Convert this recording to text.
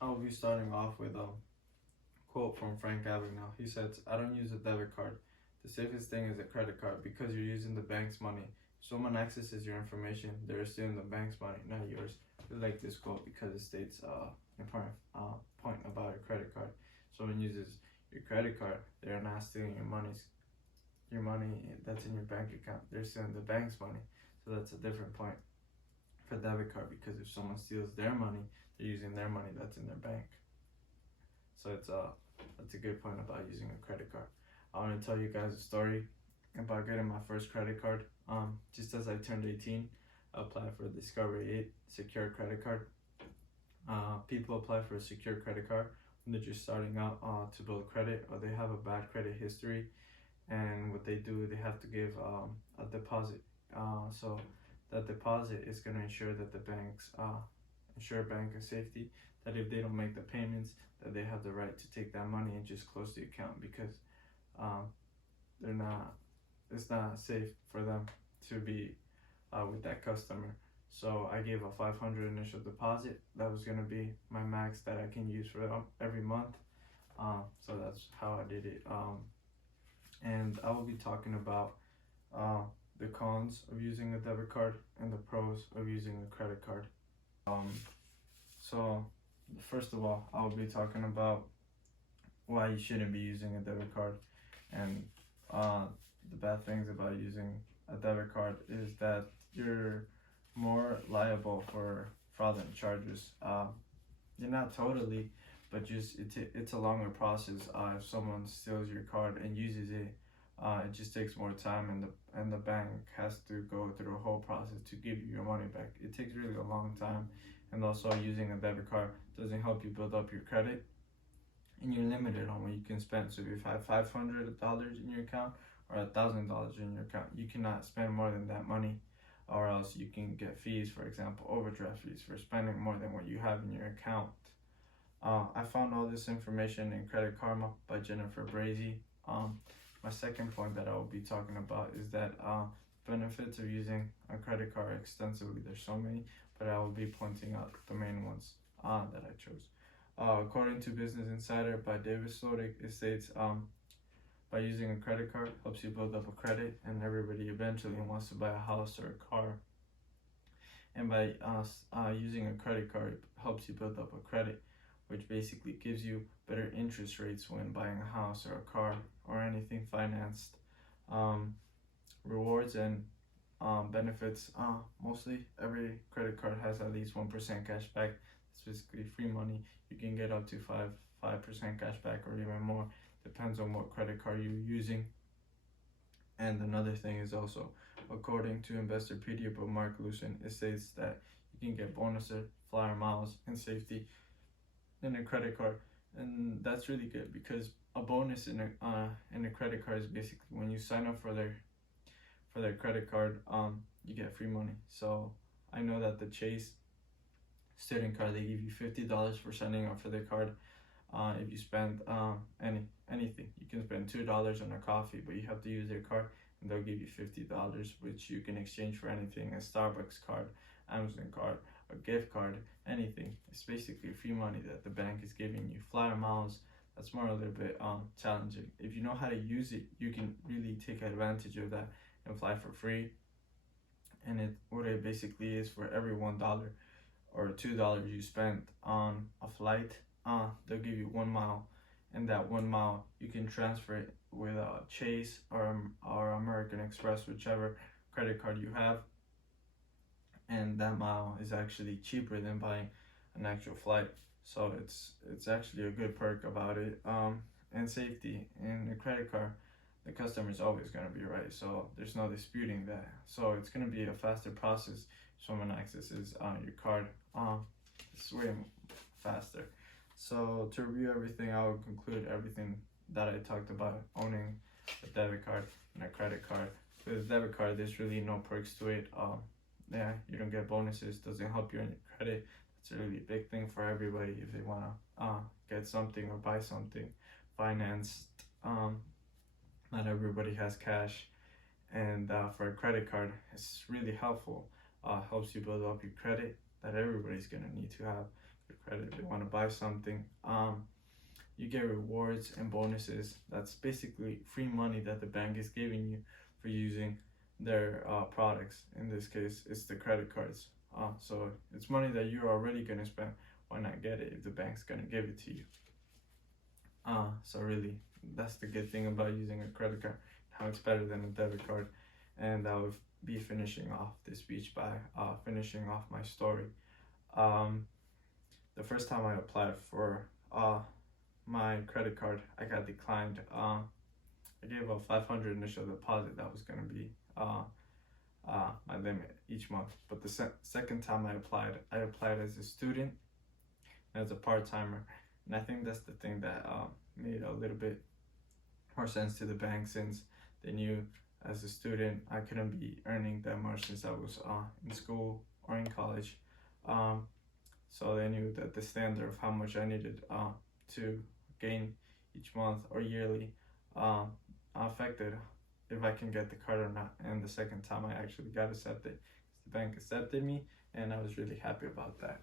I'll be starting off with a quote from Frank Abagnale. He says, "I don't use a debit card. The safest thing is a credit card because you're using the bank's money. If someone accesses your information, they're stealing the bank's money, not yours." I like this quote because it states an important point about a credit card. Someone uses your credit card, they're not stealing your money that's in your bank account. They're stealing the bank's money. So that's a different point for debit card, because if someone steals their money, they're using their money that's in their bank. So that's a good point about using a credit card. I want to tell you guys a story about getting my first credit card. Just as I turned 18, I applied for a Discovery 8 secure credit card. People apply for a secure credit card when they're just starting out to build credit, or they have a bad credit history. And what they do, they have to give a deposit. So that deposit is going to ensure that the banks ensure bank of safety, that if they don't make the payments, that they have the right to take that money and just close the account, because they're not it's not safe for them to be with that customer. So I gave a 500 initial deposit. That was going to be my max that I can use for every month. So that's how I did it. And I will be talking about the cons of using a debit card and the pros of using a credit card. So first of all, I'll be talking about why you shouldn't be using a debit card, and the bad things about using a debit card is that you're more liable for fraudulent charges. You're not totally, but just it's a longer process. If someone steals your card and uses it, it just takes more time, and the bank has to go through a whole process to give you your money back. It takes really a long time, and also using a debit card doesn't help you build up your credit, and you're limited on what you can spend. So if you have $500 in your account or $1,000 in your account, you cannot spend more than that money, or else you can get fees, for example, overdraft fees for spending more than what you have in your account. I found all this information in Credit Karma by Jennifer Brazy. My second point that I will be talking about is that benefits of using a credit card extensively. There's so many, but I will be pointing out the main ones that I chose. According to Business Insider by David Slodik, it states by using a credit card helps you build up a credit, and everybody eventually wants to buy a house or a car. And by using a credit card, it helps you build up a credit, which basically gives you better interest rates when buying a house or a car or anything financed. Rewards and benefits. Mostly every credit card has at least 1% cash back. It's basically free money. You can get up to 5% cash back or even more. Depends on what credit card you're using. And another thing is also, according to Investorpedia by Mark Lucen, it states that you can get bonuses, flyer miles, and safety in a credit card. And that's really good, because a bonus in a credit card is basically when you sign up for their credit card, you get free money. So I know that the Chase student card, they give you $50 for signing up for their card. If you spend anything, you can spend $2 on a coffee, but you have to use their card, and they'll give you $50, which you can exchange for anything: a Starbucks card, Amazon card, a gift card, anything. It's basically free money that the bank is giving you. Flyer miles, that's more a little bit challenging. If you know how to use it, you can really take advantage of that and fly for free. And what it basically is, for every $1 or $2 you spend on a flight, they'll give you 1 mile, and that 1 mile you can transfer it with Chase or American Express, whichever credit card you have, and that mile is actually cheaper than buying an actual flight. So it's actually a good perk about it. And safety in a credit card, the customer is always going to be right, so there's no disputing that. So it's going to be a faster process if someone accesses your card. It's way faster. So to review everything, I will conclude everything that I talked about owning a debit card and a credit card. With a debit card, there's really no perks to it. Yeah, you don't get bonuses, doesn't help you on your credit. It's a really big thing for everybody if they want to get something or buy something financed. Not everybody has cash, and for a credit card, it's really helpful. Helps you build up your credit that everybody's gonna need to have, your credit. They want to buy something. You get rewards and bonuses. That's basically free money that the bank is giving you for using their products. In this case, it's the credit cards. So it's money that you're already gonna spend. Why not get it if the bank's gonna give it to you? So really, that's the good thing about using a credit card. How it's better than a debit card. And I will be finishing off this speech by finishing off my story. The first time I applied for my credit card, I got declined. I gave a 500 initial deposit. That was gonna be my limit each month. But the second time I applied as a student, as a part-timer, and I think that's the thing that made a little bit more sense to the bank, since they knew as a student I couldn't be earning that much since I was in school or in college. So they knew that the standard of how much I needed to gain each month or yearly affected if I can get the card or not. And the second time I actually got accepted, the bank accepted me, and I was really happy about that.